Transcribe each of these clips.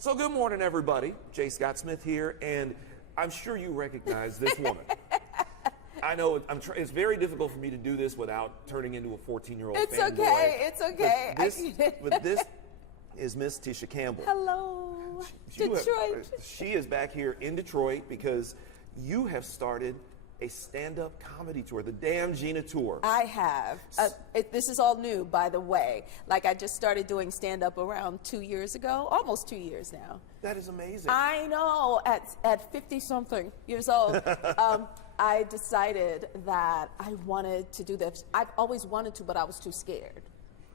So good morning, everybody. J. Scott Smith here, and I'm sure you recognize this woman. I know it's very difficult for me to do this without turning into a 14-year-old fanboy. It's okay. It's okay. But this is Miss Tisha Campbell. Hello, Detroit. She is back here in Detroit because you have started a stand-up comedy tour, the Damn Gina Tour. I have. This is all new, by the way. Like, I just started doing stand-up around 2 years ago, almost 2 years now. That is amazing. I know. At 50-something years old, I decided that I wanted to do this. I've always wanted to, but I was too scared.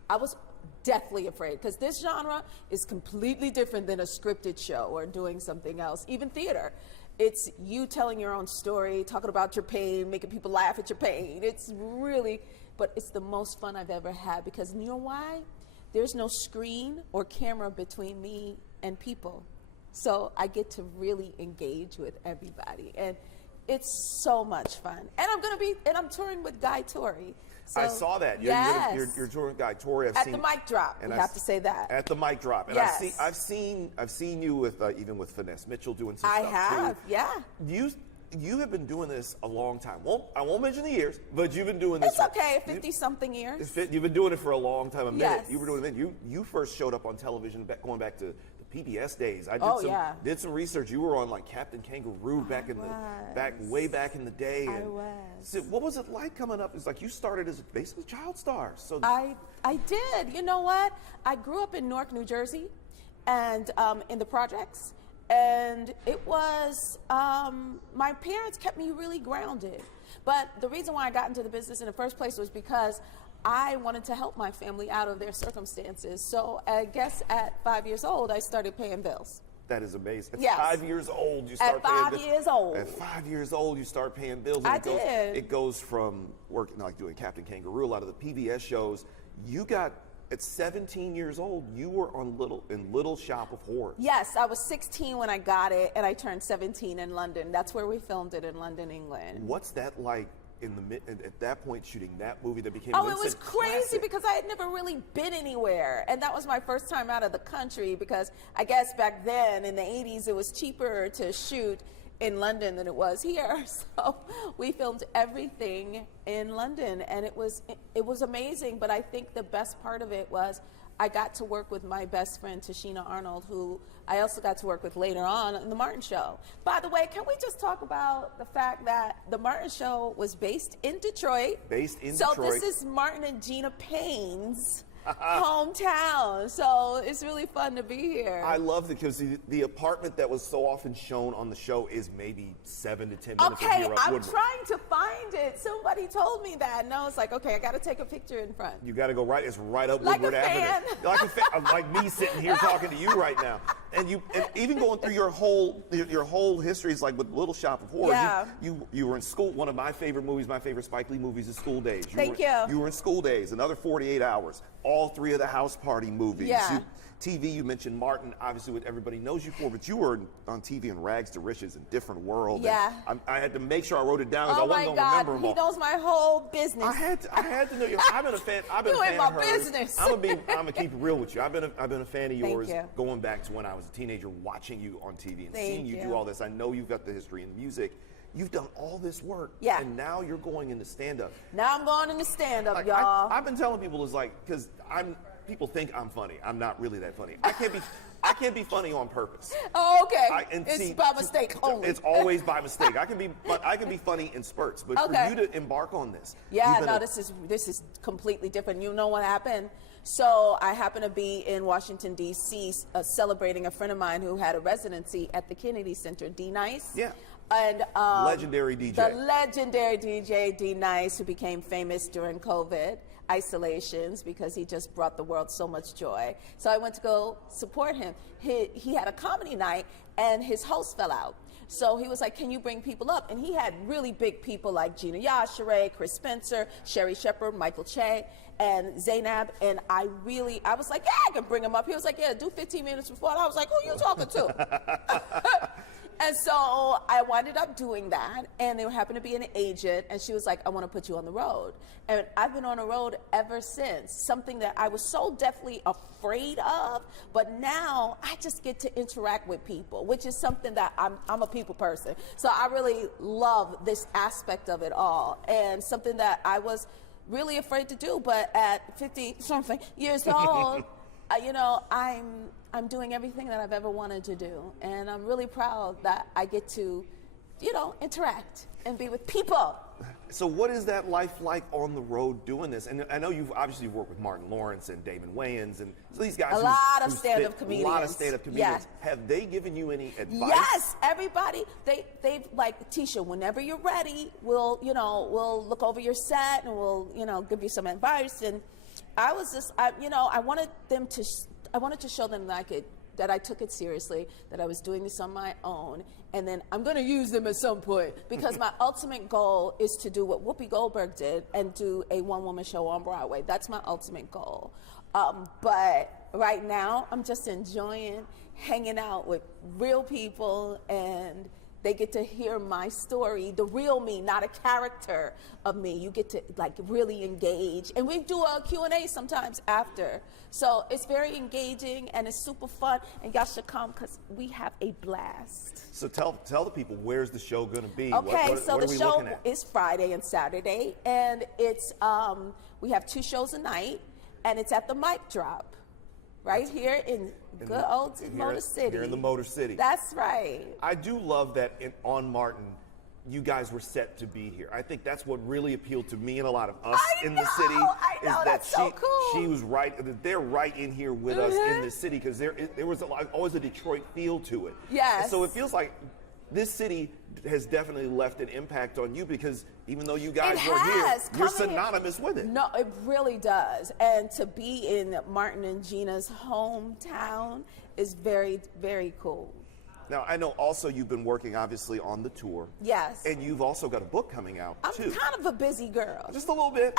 I was deathly afraid because this genre is completely different than a scripted show or doing something else, even theater. It's you telling your own story, talking about your pain, making people laugh at your pain. It's really, but it's the most fun I've ever had because you know why? There's no screen or camera between me and people. So I get to really engage with everybody. And it's so much fun. And I'm touring with Guy Torrey. So, I saw that. Yes. You're touring Guy Torrey. At the mic drop. You have to say that. At the mic drop. And yes. I've seen you with even with Finesse Mitchell doing some stuff too. I have, yeah. You have been doing this a long time. I won't mention the years, but you've been doing this. It's okay, 50-something years. You've been doing it for a long time. A minute. Yes. You were doing it. You first showed up on television going back to the PBS days. I did some research. You were on like Captain Kangaroo way back in the day. I was. So what was it like coming up? It's like you started as basically child stars. So I did. You know what? I grew up in Newark, New Jersey, and in the projects. And it was, my parents kept me really grounded. But the reason why I got into the business in the first place was because I wanted to help my family out of their circumstances. So I guess at 5 years old, I started paying bills. That is amazing. At yes. 5 years old, you start paying bills. At 5 years old. At 5 years old, you start paying bills. And It goes from working, like doing Captain Kangaroo, a lot of the PBS shows. At 17 years old, you were on Little Shop of Horrors. Yes, I was 16 when I got it, and I turned 17 in London. That's where we filmed it, in London, England. What's that like at that point, shooting that movie that became it was crazy classic? Because I had never really been anywhere, and that was my first time out of the country because I guess back then in the 80s it was cheaper to shoot in London than it was here. So we filmed everything in London, and it was amazing. But I think the best part of it was I got to work with my best friend Tashina Arnold, who I also got to work with later on in the Martin Show. By the way, can we just talk about the fact that the Martin Show was based in Detroit? So this is Martin and Gina Payne's hometown, so it's really fun to be here. I love it because the apartment that was so often shown on the show is maybe 7 to 10 minutes okay, from here. I'm trying to find it. Somebody told me that, and I was like, okay, I got to take a picture in front. You got to go right. It's right up like Woodward Avenue. Like a fan, like me sitting here talking to you right now. And even going through your whole history is like with Little Shop of Horrors. Yeah. You were in school. One of my favorite movies, my favorite Spike Lee movies, is School Days. Thank you. You were in School Days. Another 48 Hours. All three of the House Party movies. Yeah. TV, you mentioned Martin, obviously what everybody knows you for, but you were on TV in Rags to Riches and Different World. Yeah. I had to make sure I wrote it down because I wasn't going to remember them all. He knows my whole business. I had to know you. I've been a fan. You ain't my business. I'm gonna keep it real with you. I've been a fan of yours Thank you. going back to when I was a teenager, watching you on TV and seeing you do all this. I know you've got the history in music. You've done all this work, and now you're going into stand-up. Now I'm going into stand-up, like, y'all. I've been telling people, it's like, because people think I'm funny. I'm not really that funny. I can't be funny on purpose. Oh, okay. It's by mistake only. It's always by mistake. I can be funny in spurts, but for you to embark on this, this is completely different. You know what happened? So I happened to be in Washington D.C. Celebrating a friend of mine who had a residency at the Kennedy Center, D Nice. Yeah. And legendary DJ. The legendary DJ D Nice, who became famous during COVID isolations because he just brought the world so much joy. So I went to go support him. He had a comedy night and his host fell out. So he was like, can you bring people up? And he had really big people like Gina Yashere, Chris Spencer, Sherry Shepard, Michael Che, and Zainab. And I was like, yeah, I can bring him up. He was like, yeah, do 15 minutes before. And I was like, who are you talking to? And so I winded up doing that, and there happened to be an agent, and she was like, I want to put you on the road. And I've been on the road ever since, something that I was so deathly afraid of, but now I just get to interact with people, which is something that I'm a people person. So I really love this aspect of it all, and something that I was really afraid to do, but at 50-something years old, I'm doing everything that I've ever wanted to do, and I'm really proud that I get to, interact and be with people. So what is that life like on the road doing this? And I know you've obviously worked with Martin Lawrence and Damon Wayans and so these guys. A lot of stand-up comedians. A lot of stand-up comedians. Yeah. Have they given you any advice? Yes, everybody. They've like, Tisha, whenever you're ready, we'll look over your set and we'll, give you some advice. And I was just, I wanted to show them that I took it seriously, that I was doing this on my own, and then I'm going to use them at some point, because my ultimate goal is to do what Whoopi Goldberg did and do a one-woman show on Broadway. That's my ultimate goal. But right now, I'm just enjoying hanging out with real people, and they get to hear my story, the real me, not a character of me. You get to really engage. And we do a Q&A sometimes after. So it's very engaging and it's super fun. And y'all should come because we have a blast. So tell the people, where's the show going to be? Okay, what so are the we show looking at? is Friday and Saturday. And it's, we have 2 shows a night. And it's at the Mic Drop. Right here in good old Motor City. Here in the Motor City. That's right. I do love that on Martin, you guys were set to be here. I think that's what really appealed to me and a lot of us in the city. I know, is that that's so cool. She was right. They're right in here with us in this city, because there was always a Detroit feel to it. Yes. And so it feels like this city has definitely left an impact on you, because even though you guys were here, you're synonymous with it. No, it really does. And to be in Martin and Gina's hometown is very, very cool. Now, I know also you've been working, obviously, on the tour. Yes. And you've also got a book coming out, too. I'm kind of a busy girl. Just a little bit.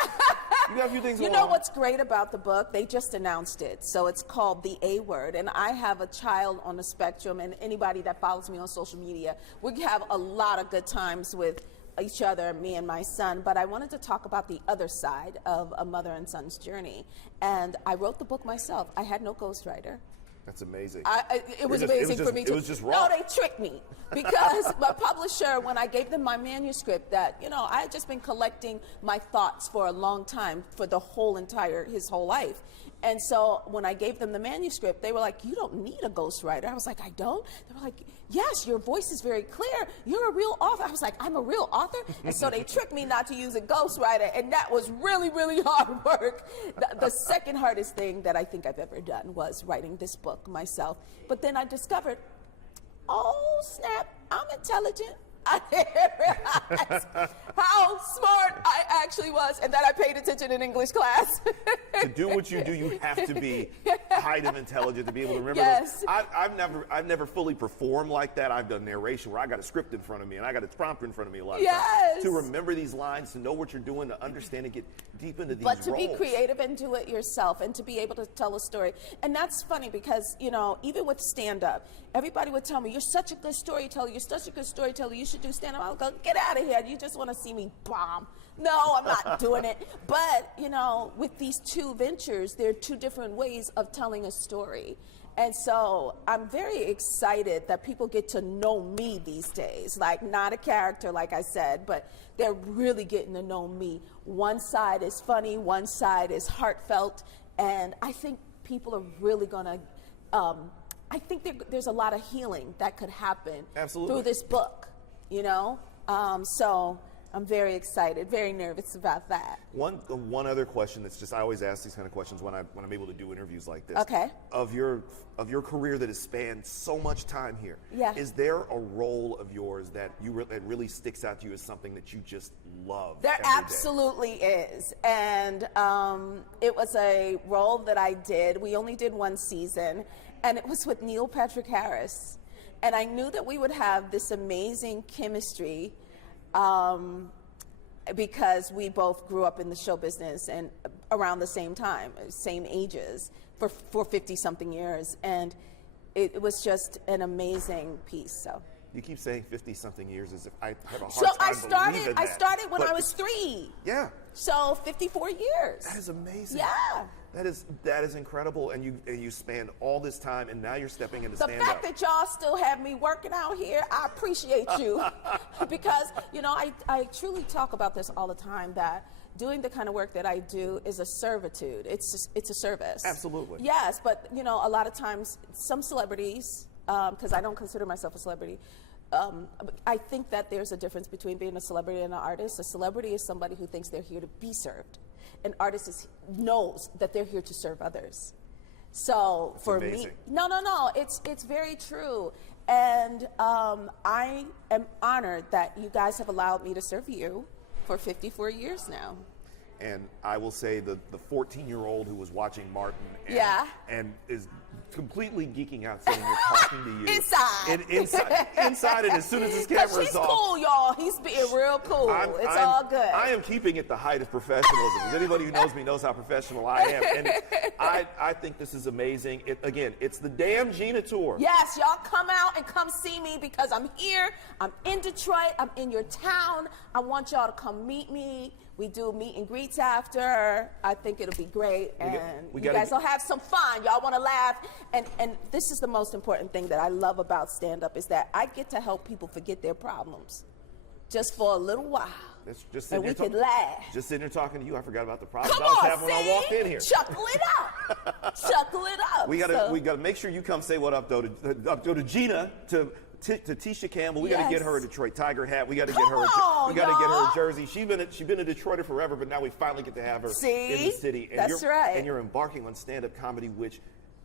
You got a few things You going know on. what's great about the book? They just announced it. So it's called The A Word. And I have a child on the spectrum, and anybody that follows me on social media, we have a lot of good times with each other, me and my son. But I wanted to talk about the other side of a mother and son's journey. And I wrote the book myself. I had no ghostwriter. That's amazing. It was amazing for me too. It was just raw. No, they tricked me, because my publisher, when I gave them my manuscript, that I had just been collecting my thoughts for a long time, for his whole life. And so when I gave them the manuscript, they were like, "You don't need a ghostwriter." I was like, "I don't?" They were like, "Yes, your voice is very clear. You're a real author." I was like, "I'm a real author?" And so they tricked me not to use a ghostwriter, and that was really, really hard work. The second hardest thing that I think I've ever done was writing this book myself. But then I discovered, oh snap, I'm intelligent. I didn't realize how smart I actually was, and that I paid attention in English class. To do what you do, you have to be height of intelligent to be able to remember. Yes. I've never fully performed like that. I've done narration where I got a script in front of me and I got a prompter in front of me a lot of times. Yes. To remember these lines, to know what you're doing, to understand and get deep into these But to roles. be creative and do it yourself, and to be able to tell a story. And that's funny because, even with stand-up, everybody would tell me, "You're such a good storyteller. You're such a good storyteller. You should do stand-up." I would go, "Get out of here. You just want to see me bomb." No, I'm not doing it. But, with these 2 ventures, there are 2 different ways of telling a story. And so I'm very excited that people get to know me these days. Like, not a character, like I said, but they're really getting to know me. One side is funny, one side is heartfelt, and I think people are really going to, I think there's a lot of healing that could happen Absolutely. through this book, So I'm very excited, very nervous about that. One other question that's just, I always ask these kind of questions when I'm able to do interviews like this. Okay. Of your career that has spanned so much time here. Yeah. Is there a role of yours that that really sticks out to you as something that you just love? There every day? absolutely is. And it was a role that I did. We only did 1 season, and it was with Neil Patrick Harris. And I knew that we would have this amazing chemistry because we both grew up in the show business and around the same time, same ages, for 50-something years. And it was just an amazing piece. So You keep saying 50-something years as if I have a hard So time I believing that. I started when But I was 3. Yeah. So 54 years. That is amazing. Yeah. That is incredible, and you spanned all this time, and now you're stepping into The stand-up. fact that y'all still have me working out here, I appreciate you. Because, you know, I truly talk about this all the time, that doing the kind of work that I do is a servitude. It's a service. Absolutely. Yes, but, you know, a lot of times some celebrities, because I don't consider myself a celebrity, I think that there's a difference between being a celebrity and an artist. A celebrity is somebody who thinks they're here to be served. An artist knows that they're here to serve others. So That's for amazing. me, no, it's very true. And I am honored that you guys have allowed me to serve you for 54 years now. And I will say the 14-year-old who was watching Martin and is completely geeking out sitting here talking to you. Inside, and as soon as his camera is he's off. cool, y'all. He's being real cool. It's all good. I am keeping it the height of professionalism. Anybody who knows me knows how professional I am. And I think this is amazing. It's the damn Gina tour. Yes, y'all come out and come see me because I'm here. I'm in Detroit. I'm in your town. I want y'all to come meet me. We do meet and greets after. I think it'll be great, and you guys will have some fun. Y'all want to laugh, and this is the most important thing that I love about stand-up is that I get to help people forget their problems, just for a little while, and we can laugh. Just sitting here talking to you, I forgot about the problems Come I was on, having when I walked in here. Chuckle it up, chuckle it up. We gotta make sure you come say what up though to Gina, to Tisha Campbell. We got to get her a Detroit Tiger hat. We got to get her. We got to get her a jersey. She's been a Detroiter forever, but now we finally get to have her in the city. And that's right. And you're embarking on stand-up comedy, which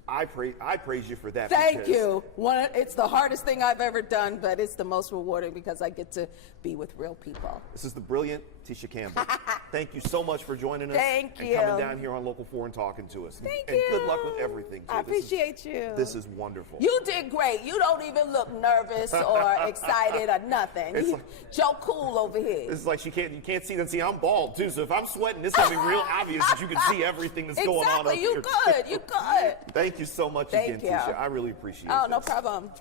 I praise you for that. Thank you. It's the hardest thing I've ever done, but it's the most rewarding because I get to be with real people. This is the brilliant Tisha Campbell. Thank you so much for joining us. Thank you. And coming down here on Local 4 and talking to us. Thank you. And good luck with everything, too. I appreciate you. This is wonderful. You did great. You don't even look nervous or excited or nothing. Joe Cool over here. It's like you can't see that. See, I'm bald, too, so if I'm sweating, it's going to be real obvious that you can see everything that's going on up here. Exactly. You good. Thank you so much again, Tisha. I really appreciate it. Oh, no problem.